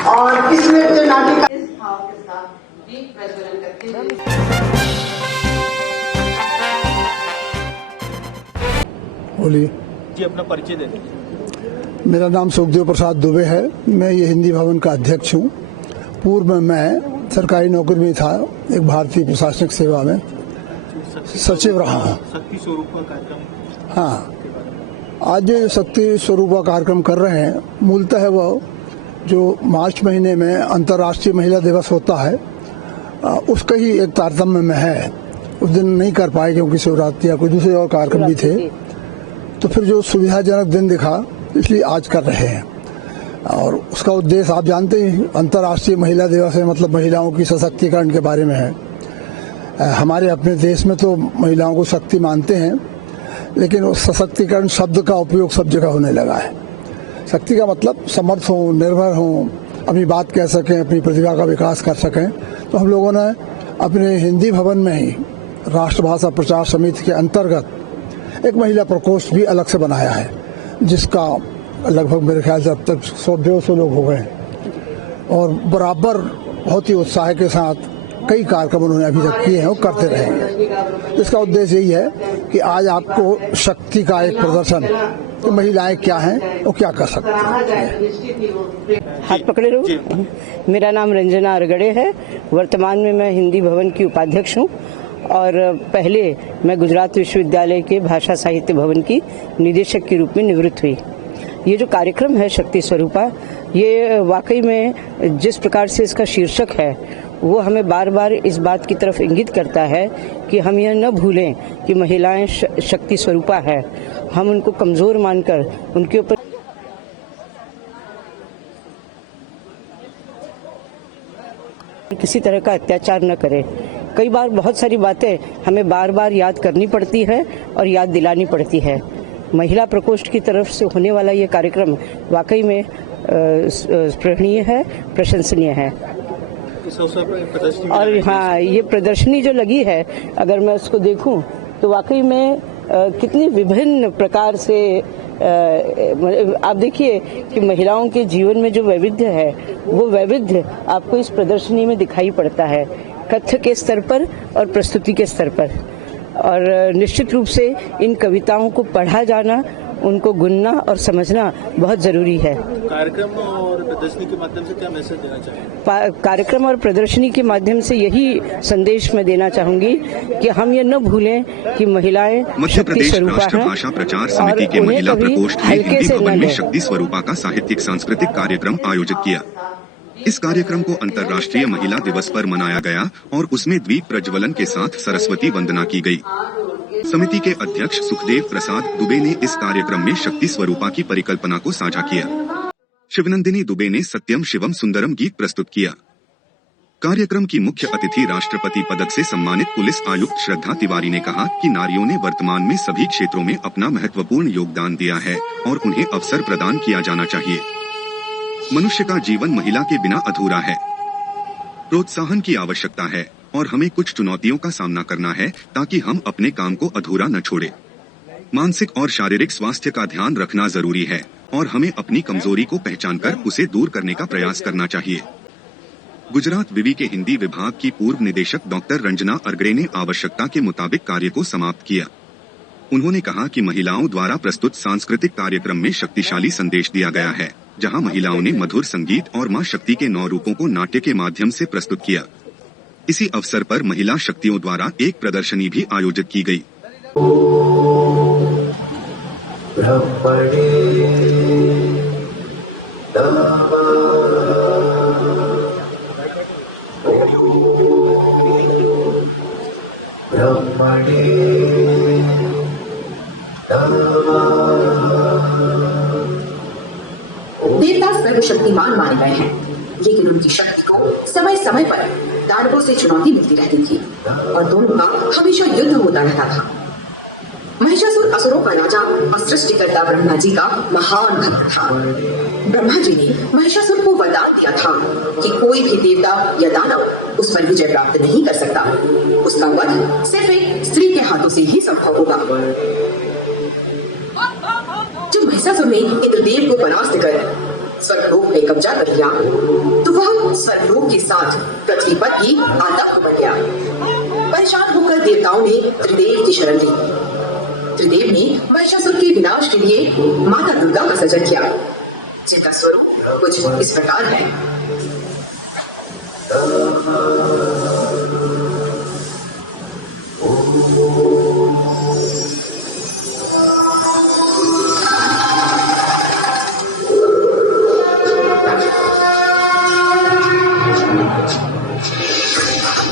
और इस नृत्य नाटिका इस भाव के साथ दीप प्रज्वलन करते हुए बोलिए जी, अपना परिचय दे दीजिए। मेरा नाम सुखदेव प्रसाद दुबे है। मैं ये हिंदी भवन का अध्यक्ष हूँ। पूर्व में मैं सरकारी नौकरी में था, एक भारतीय प्रशासनिक सेवा में सचिव रहा हूँ। शक्ति स्वरूप का कार्यक्रम। हाँ, आज जो शक्ति स्वरूप का कार्यक्रम कर रहे हैं, मूलतः वो जो मार्च महीने में अंतर्राष्ट्रीय महिला दिवस होता है, उसका ही एक तारतम्य में है। उस दिन नहीं कर पाए क्योंकि शिवरात्रि या कोई दूसरे और कार्यक्रम भी थे, तो फिर जो सुविधाजनक दिन दिखा, इसलिए आज कर रहे हैं। और उसका उद्देश्य आप जानते हैं, अंतर्राष्ट्रीय महिला दिवस है, मतलब महिलाओं की सशक्तिकरण के बारे में है। हमारे अपने देश में तो महिलाओं को शक्ति मानते हैं, लेकिन उस सशक्तिकरण शब्द का उपयोग सब जगह होने लगा है। शक्ति का मतलब समर्थ हो, निर्भर हो, अपनी बात कह सकें, अपनी प्रतिभा का विकास कर सकें। तो हम लोगों ने अपने हिंदी भवन में ही राष्ट्रभाषा प्रचार समिति के अंतर्गत एक महिला प्रकोष्ठ भी अलग से बनाया है, जिसका लगभग मेरे ख्याल से अब तक 100-150 लोग हो गए और बराबर बहुत ही उत्साह के साथ कई कार्यक्रम उन्होंने अभी तक किए हैं और करते रहेंगे। इसका उद्देश्य यही है कि आज आपको शक्ति का एक प्रदर्शन, तो महिलाएं क्या हैं और क्या कर सकती हैं। हाथ पकड़े रहो। मेरा नाम रंजना अरगड़े है। वर्तमान में मैं हिंदी भवन की उपाध्यक्ष हूँ और पहले मैं गुजरात विश्वविद्यालय के भाषा साहित्य भवन की निदेशक के रूप में निवृत्त हुई। ये जो कार्यक्रम है शक्ति स्वरूपा, ये वाकई में जिस प्रकार से इसका शीर्षक है, वो हमें बार बार इस बात की तरफ इंगित करता है कि हम यह न भूलें कि महिलाएं शक्ति स्वरूपा है। हम उनको कमजोर मानकर उनके ऊपर किसी तरह का अत्याचार न करें। कई बार बहुत सारी बातें हमें बार बार याद करनी पड़ती है और याद दिलानी पड़ती है। महिला प्रकोष्ठ की तरफ से होने वाला ये कार्यक्रम वाकई में सराहनीय है, प्रशंसनीय है। और हाँ, ये प्रदर्शनी जो लगी है, अगर मैं उसको देखूं तो वाकई में कितनी विभिन्न प्रकार से आप देखिए कि महिलाओं के जीवन में जो वैविध्य है, वो वैविध्य आपको इस प्रदर्शनी में दिखाई पड़ता है, कथ्य के स्तर पर और प्रस्तुति के स्तर पर। और निश्चित रूप से इन कविताओं को पढ़ा जाना, उनको गुनना और समझना बहुत जरूरी है। कार्यक्रम और प्रदर्शनी के माध्यम से क्या मैसेज देना चाहिए? कार्यक्रम और प्रदर्शनी के माध्यम से यही संदेश मैं देना चाहूंगी कि हम ये न भूलें कि महिलाएं मध्य प्रदेश राष्ट्र भाषा प्रचार समिति के महिला प्रकोष्ठ ने हिंदी भवन में शक्ति स्वरूपा का साहित्यिक सांस्कृतिक कार्यक्रम आयोजित किया। इस कार्यक्रम को अंतर्राष्ट्रीय महिला दिवस पर मनाया गया और उसमें दीप प्रज्वलन के साथ सरस्वती वंदना की गई। समिति के अध्यक्ष सुखदेव प्रसाद दुबे ने इस कार्यक्रम में शक्ति स्वरूपा की परिकल्पना को साझा किया। शिवनंदिनी दुबे ने सत्यम शिवम सुंदरम गीत प्रस्तुत किया। कार्यक्रम की मुख्य अतिथि राष्ट्रपति पदक से सम्मानित पुलिस आयुक्त श्रद्धा तिवारी ने कहा कि नारियों ने वर्तमान में सभी क्षेत्रों में अपना महत्वपूर्ण योगदान दिया है और उन्हें अवसर प्रदान किया जाना चाहिए। मनुष्य का जीवन महिला के बिना अधूरा है। प्रोत्साहन की आवश्यकता है और हमें कुछ चुनौतियों का सामना करना है ताकि हम अपने काम को अधूरा न छोड़ें। मानसिक और शारीरिक स्वास्थ्य का ध्यान रखना जरूरी है और हमें अपनी कमजोरी को पहचानकर उसे दूर करने का प्रयास करना चाहिए। गुजरात विवि के हिंदी विभाग की पूर्व निदेशक डॉक्टर रंजना अरगड़े ने आवश्यकता के मुताबिक कार्य को समाप्त किया। उन्होंने कहा कि महिलाओं द्वारा प्रस्तुत सांस्कृतिक कार्यक्रम में शक्तिशाली संदेश दिया गया है, जहां महिलाओं ने मधुर संगीत और मां शक्ति के 9 रूपों को नाट्य के माध्यम से प्रस्तुत किया। इसी अवसर पर महिला शक्तियों द्वारा एक प्रदर्शनी भी आयोजित की गई। देवता सर्वशक्तिमान माने गए हैं, लेकिन उनकी शक्ति को समय समय पर दानवों से चुनौती मिलती रहती थी और दोनों का हमेशा युद्ध होता रहता था। महिषासुर असुरों का राजा और सृष्टिकर्ता ब्रह्मा जी का महान भक्त था। ब्रह्मा जी ने महिषासुर को वरदान दिया था कि कोई भी देवता या दानव उस पर विजय प्राप्त नहीं कर सकता। उसका वध सिर्फ एक स्त्री के हाथों से ही संभव होगा। जब महिषासुर ने इंद्रदेव को परास्त कर स्वर्गलोक पे कब्जा कर लिया तो वह स्वर्गलोक के साथ पृथ्वी पर भी आतंक बन गया। परेशान होकर देवताओं ने त्रिदेव की शरण ली। त्रिदेव ने महिषासुर के विनाश के लिए माता दुर्गा का सृजन किया, जिनका स्वरूप कुछ इस प्रकार है।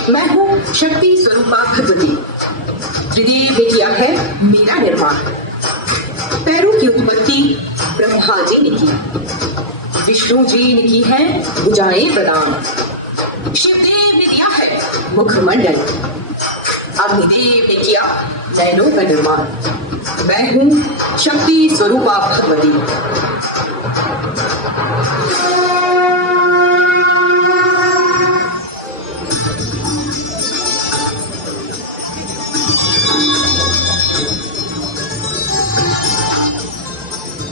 मैं हूँ शक्ति स्वरूपा भगवती। त्रिदेव ने किया है मेरा निर्माण। पैरों की उत्पत्ति ब्रह्मा जी ने की, विष्णु जी ने की है भुजाएं प्रदान, शिवदेव ने दिया है मुखमंडल, अग्निदेव ने किया नैनों का निर्माण। मैं हूँ शक्ति स्वरूपा भगवती।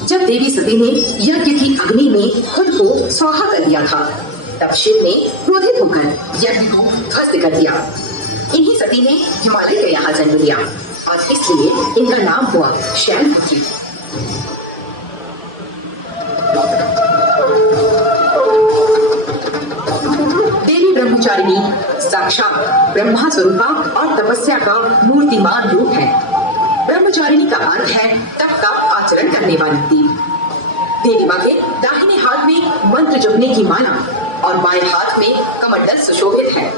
जब देवी सती ने यज्ञ की अग्नि में खुद को स्वाहा कर दिया था, तब शिव ने क्रोधित होकर यज्ञ को ध्वस्त कर दिया। इन्हीं सती ने हिमालय के यहाँ जन्म लिया और इसलिए इनका नाम हुआ शैलपुत्री। देवी ब्रह्मचारिणी साक्षात ब्रह्मा स्वरूपा और तपस्या का मूर्तिमान रूप है। ब्रह्मचारिणी का अर्थ है तप का आचरण करने वाली देवी। देवी माँ के दाहिने हाथ में मंत्र जपने की माला और बाएं हाथ में कमंडल सुशोभित है।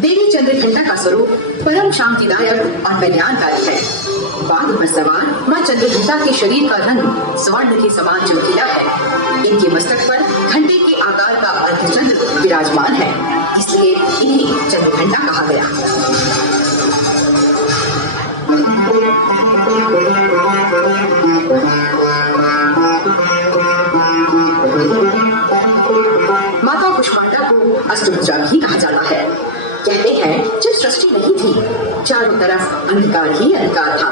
देवी चंद्रघंटा का स्वरूप परम शांतिदायक और कल्याणकारी है। बाघ पर सवार माँ चंद्रघंटा के शरीर का रंग स्वर्ण के समान चमकीला है। इनके मस्तक पर घंटे के आकार का अर्धचंद्र विराजमान है, इसलिए इन्हें चंद्रघंटा कहा गया। माता कुष्मांडा को अष्टभुजा भी कहा जाता है। कहते हैं जब सृष्टि नहीं थी, चारों तरफ अंधकार ही अंधकार था,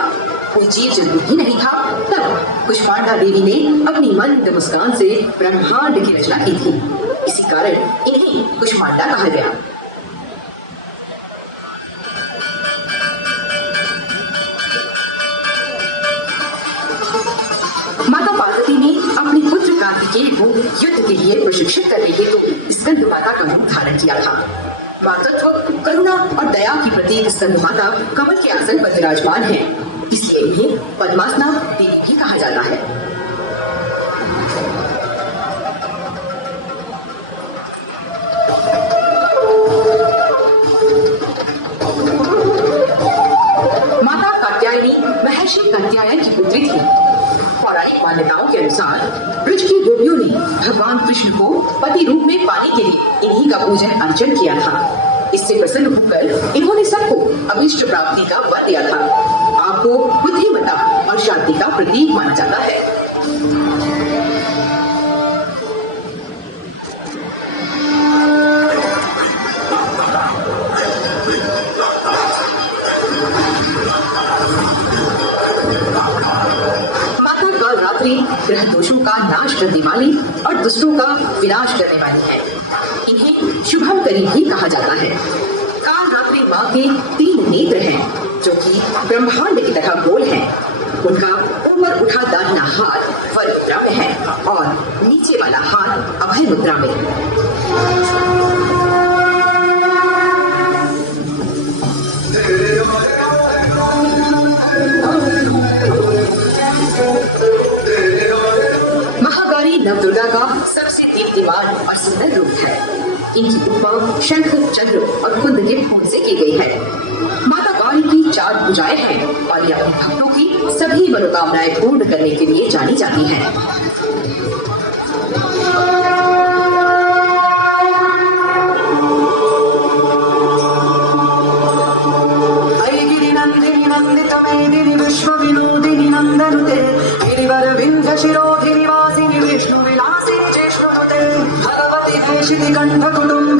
कोई जीव जंतु ही नहीं था, तब कुष्मांडा देवी ने अपनी मंद मुस्कान से ब्रह्मांड की रचना की थी। इसी कारण इन्हें कुष्मांडा कहा गया। माता पार्वती ने अपने पुत्र कार्तिकेय को युद्ध के लिए प्रशिक्षित करने हेतु स्कंद माता का रूप धारण किया था। मातृत्व, करुणा और दया की प्रतीक स्कंद माता कमल के आसन पर विराजमान है, इसलिए इन्हें पद्मासना देवी भी कहा जाता है। माता कात्यायनी महर्षि कात्यायन की पुत्री थी। पौराणिक मान्यताओं के अनुसार ब्रज की गोपियों ने भगवान कृष्ण को पति रूप में पाने के लिए इन्हीं का पूजन अर्चन किया था। इससे प्रसन्न होकर इन्होंने सबको अभीष्ट प्राप्ति का वर दिया था। आपको बुद्धिमत्ता और शांति का प्रतीक माना जाता है। ग्रह दोषों का नाश करने वाली और दुष्टों का विनाश करने वाली है। इन्हें शुभम करी भी कहा जाता है। काल रात्रि माँ के 3 नेत्र हैं, जो कि ब्रह्मांड की तरह गोल हैं। उनका ऊपर उठा दाहिना हाथ वर मुद्रा में है और नीचे वाला हाथ अभय मुद्रा में। नवदुर्गा का सबसे दीप्तिमान और सुंदर रूप है। इनकी उपमा शंख, चंद्र और कुंद के फूल से की गई है। माता गौरी की 4 भुजाएं हैं और ये अपने भक्तों की सभी मनोकामनाएं पूर्ण करने के लिए जानी जाती हैं। विश्व विनोदिनी नंदनुते गिरिवर विंध्य शिरोधिनी वासिनी विष्णु विलासी चेष्णुते भगवती देशिति कंठ कुटुंब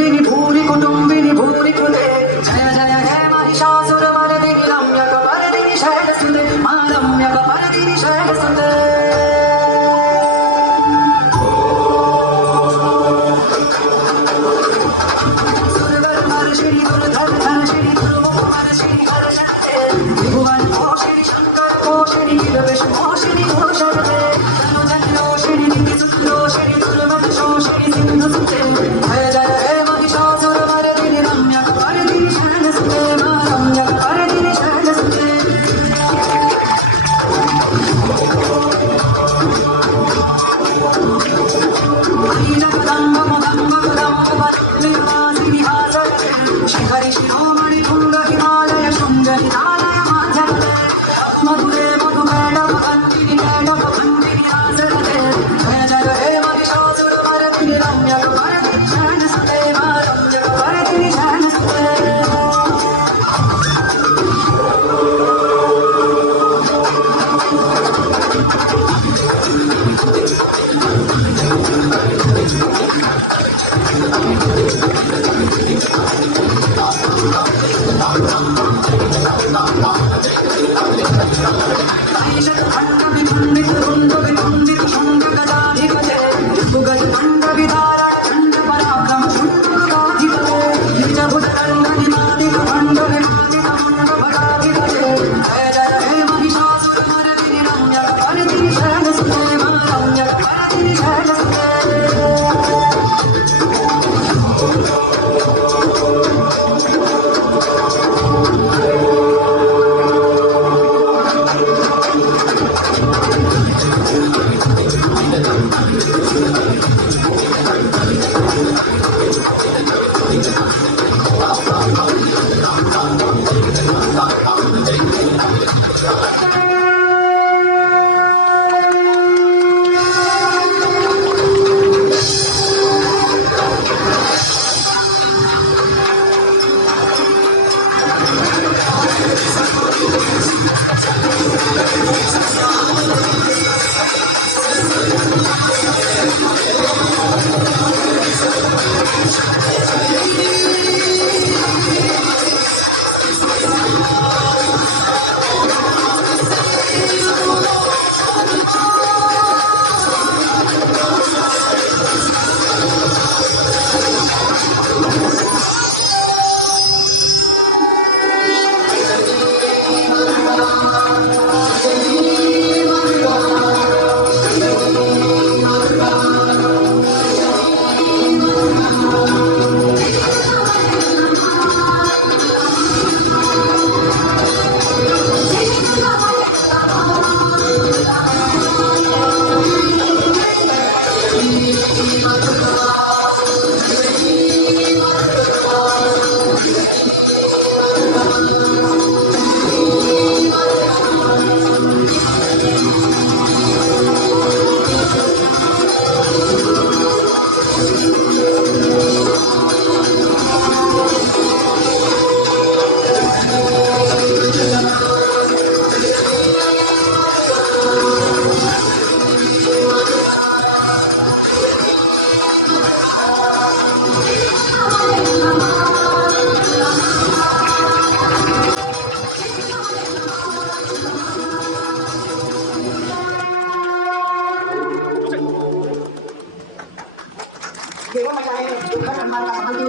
देखो मैं चाहे घर संभाल का संभाल के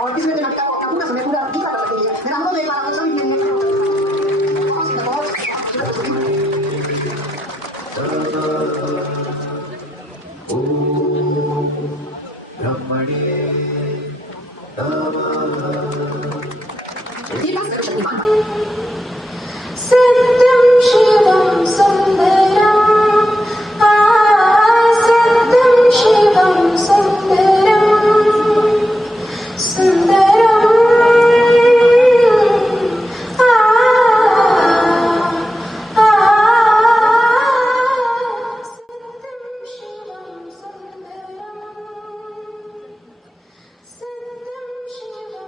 और किसी में नाटक का पूरा समय पूरा पूरा कर सकते हैं मेरा अनुभव एक बार आपको समझ नहीं सत्यं शिवं सुन्दरं सत्यं शिवं सुन्दरं सुन्दरं सत्यं शिवं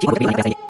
सुन्दरं